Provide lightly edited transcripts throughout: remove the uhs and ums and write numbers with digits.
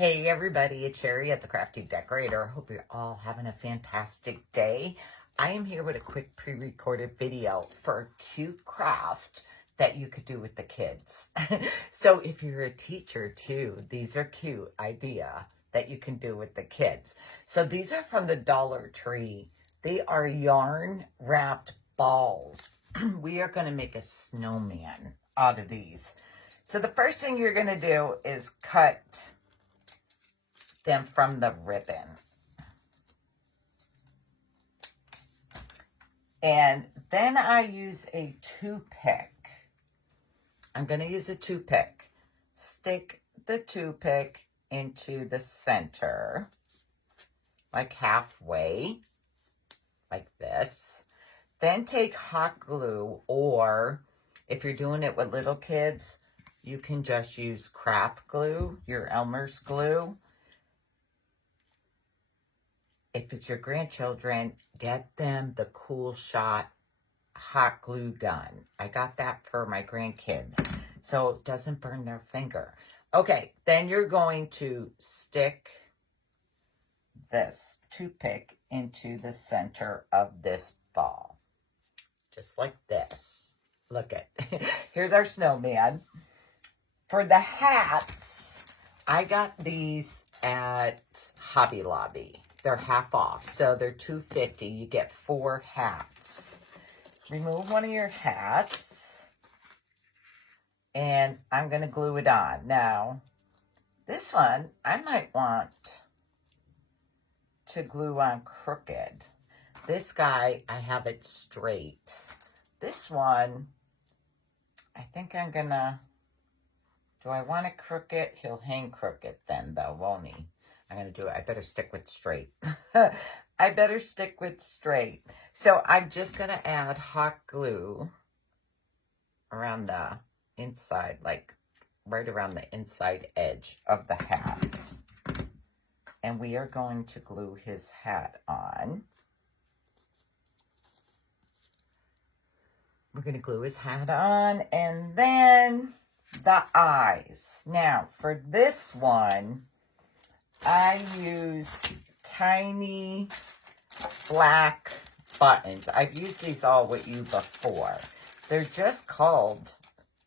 Hey everybody, it's Sherry at the Crafty Decorator. I hope you're all having a fantastic day. I am here with a quick pre-recorded video for a cute craft that you could do with the kids. So if you're a teacher too, these are cute idea that you can do with the kids. So these are from the Dollar Tree. They are yarn wrapped balls. We are going to make a snowman out of these. So the first thing you're going to do is cut them from the ribbon. And then I use a toothpick. I'm going to use a toothpick. Stick the toothpick into the center, like halfway, like this. Then take hot glue, or if you're doing it with little kids, you can just use craft glue, your Elmer's glue. If it's your grandchildren, get them the Cool Shot hot glue gun. I got that for my grandkids, so it doesn't burn their finger. Okay, then you're going to stick this toothpick into the center of this ball. Just like this. Look at, here's our snowman. For the hats, I got these at Hobby Lobby. They're half off, so they're $2.50. You get 4 hats. Remove one of your hats, and I'm going to glue it on. Now, this one, I might want to glue on crooked. This guy, I have it straight. This one, I think I'm going to, do I want it crooked? He'll hang crooked then, though, won't he? I'm going to do it. I better stick with straight. I better stick with straight. So I'm just going to add hot glue around the inside, like right around the inside edge of the hat. And we are going to glue his hat on. We're going to glue his hat on, and then the eyes. Now, for this one, I use tiny black buttons. I've used these all with you before. They're just called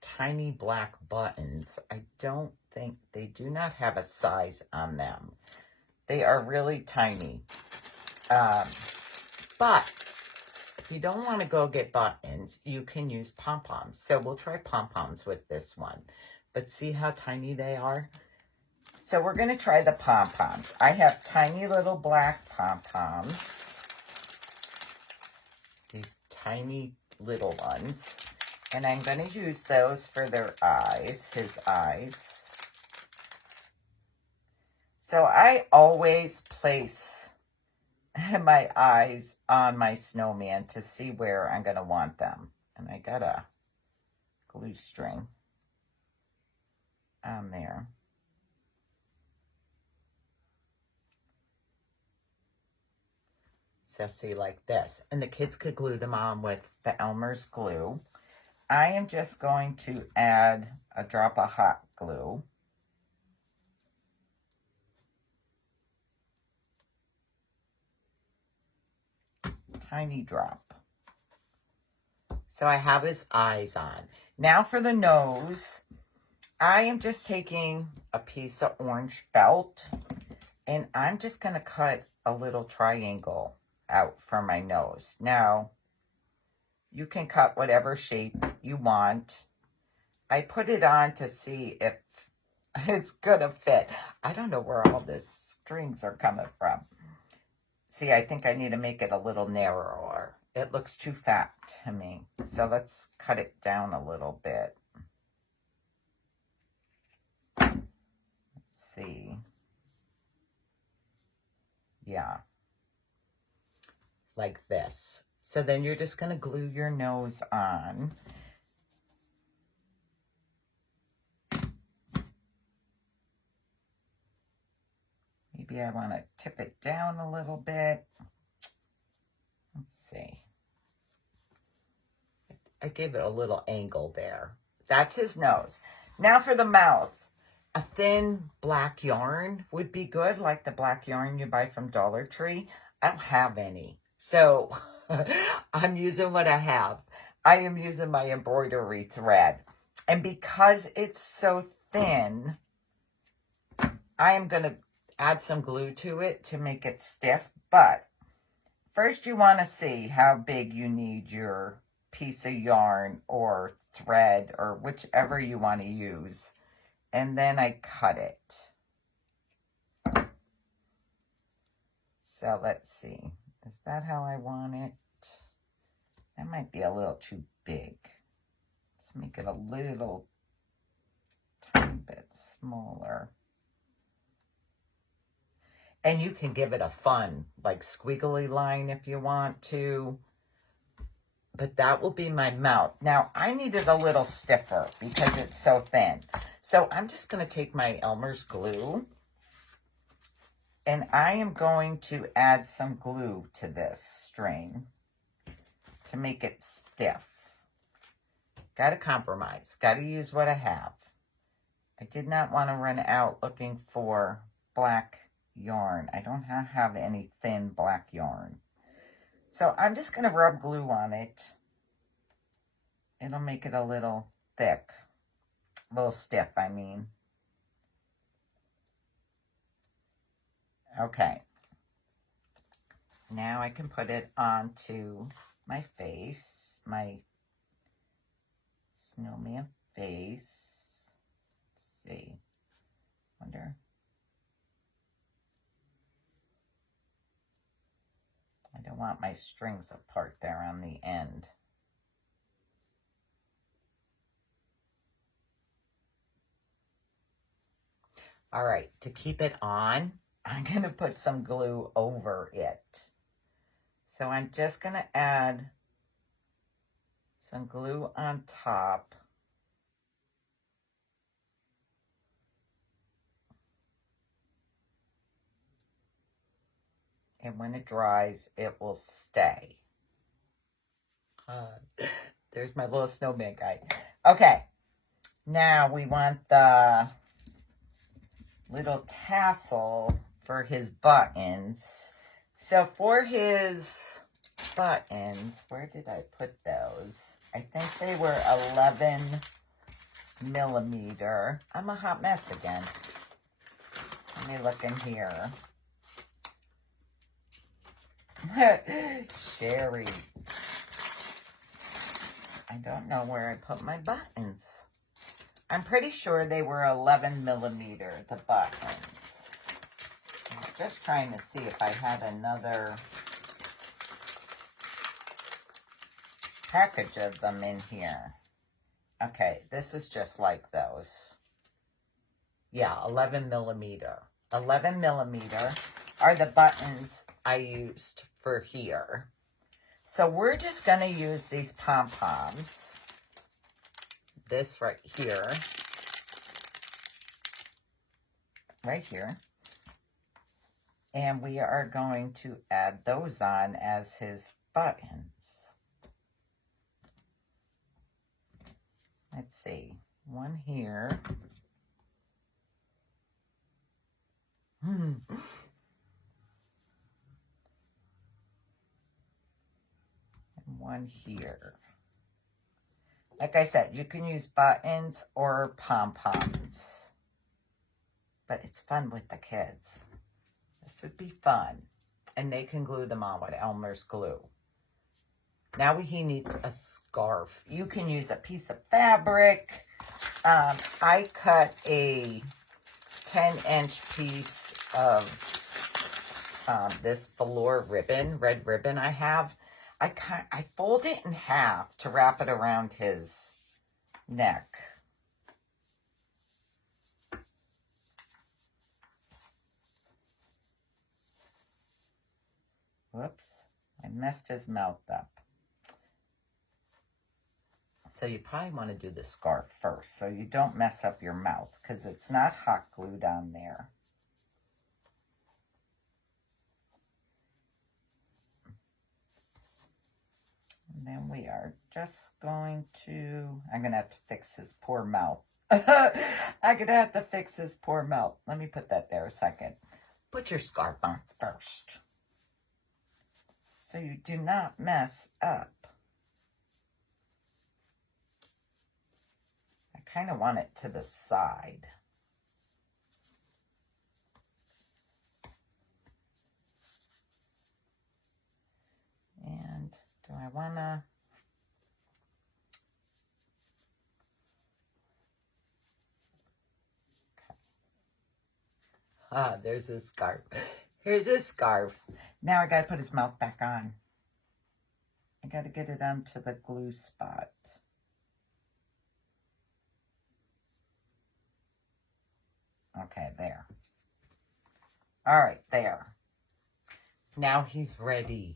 tiny black buttons. I don't think, they do not have a size on them. They are really tiny. But if you don't want to go get buttons, you can use pom-poms. So we'll try pom-poms with this one. But see how tiny they are? So we're going to try the pom-poms. I have tiny little black pom-poms. These tiny little ones. And I'm going to use those for their eyes, his eyes. So I always place my eyes on my snowman to see where I'm going to want them. And I got a glue string on there. So see, like this. And the kids could glue them on with the Elmer's glue. I am just going to add a drop of hot glue. Tiny drop. So I have his eyes on. Now for the nose, I am just taking a piece of orange felt, and I'm just going to cut a little triangle out for my nose. Now, you can cut whatever shape you want. I put it on to see if it's gonna fit. I don't know where all the strings are coming from. See, I think I need to make it a little narrower. It looks too fat to me. So let's cut it down a little bit. Let's see. Yeah. Like this. So then you're just going to glue your nose on. Maybe I want to tip it down a little bit. Let's see. I gave it a little angle there. That's his nose. Now for the mouth. A thin black yarn would be good, like the black yarn you buy from Dollar Tree. I don't have any, so I'm using what I have. I am using my embroidery thread. And because it's so thin, I am going to add some glue to it to make it stiff. But first you want to see how big you need your piece of yarn or thread or whichever you want to use. And then I cut it. So let's see. Is that how I want it? That might be a little too big. Let's make it a little tiny bit smaller. And you can give it a fun, like, squiggly line if you want to. But that will be my mouth. Now, I need it a little stiffer because it's so thin. So I'm just going to take my Elmer's glue. And I am going to add some glue to this string to make it stiff. Got to compromise. Got to use what I have. I did not want to run out looking for black yarn. I don't have any thin black yarn. So I'm just going to rub glue on it. It'll make it a little thick. A little stiff, I mean. Okay. Now I can put it onto my face. My snowman face. Let's see. Wonder. I don't want my strings apart there on the end. All right, to keep it on, I'm going to put some glue over it. So I'm just going to add some glue on top. And when it dries, it will stay. There's my little snowman guy. Okay, now we want the little tassel for his buttons. So for his buttons, where did I put those? I think they were 11 millimeter. I'm a hot mess again. Let me look in here. Sherry. I don't know where I put my buttons. I'm pretty sure they were 11 millimeter, the buttons. I'm just trying to see if I had another package of them in here. Okay, this is just like those. Yeah, 11 millimeter. 11 millimeter are the buttons I used for here. So we're just going to use these pom-poms. This right here. Right here. And we are going to add those on as his buttons. Let's see. One here. And one here. Like I said, you can use buttons or pom-poms. But it's fun with the kids. This would be fun. And they can glue them on with Elmer's glue. Now he needs a scarf. You can use a piece of fabric. I cut a 10-inch piece of this velour ribbon, red ribbon I have. I fold it in half to wrap it around his neck. Whoops, I messed his mouth up. So you probably want to do the scarf first so you don't mess up your mouth because it's not hot glued on there. And then we are just going to, I'm going to have to fix his poor mouth. I'm gonna have to fix this poor melt. Let me put that there a second. Put your scarf on first, so you do not mess up. I kind of want it to the side. And do I want to... Ah, there's his scarf. Here's his scarf. Now I gotta put his mouth back on. I gotta get it onto the glue spot. Okay, there. All right, there. Now he's ready.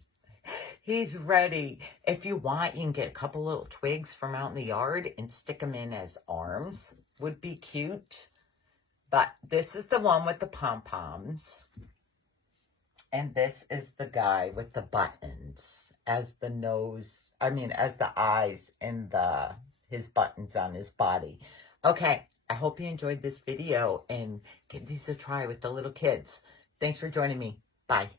He's ready. If you want, you can get a couple little twigs from out in the yard and stick them in as arms. Would be cute. But this is the one with the pom-poms. And this is the guy with the buttons as the nose, as the eyes and his buttons on his body. Okay, I hope you enjoyed this video and give these a try with the little kids. Thanks for joining me. Bye.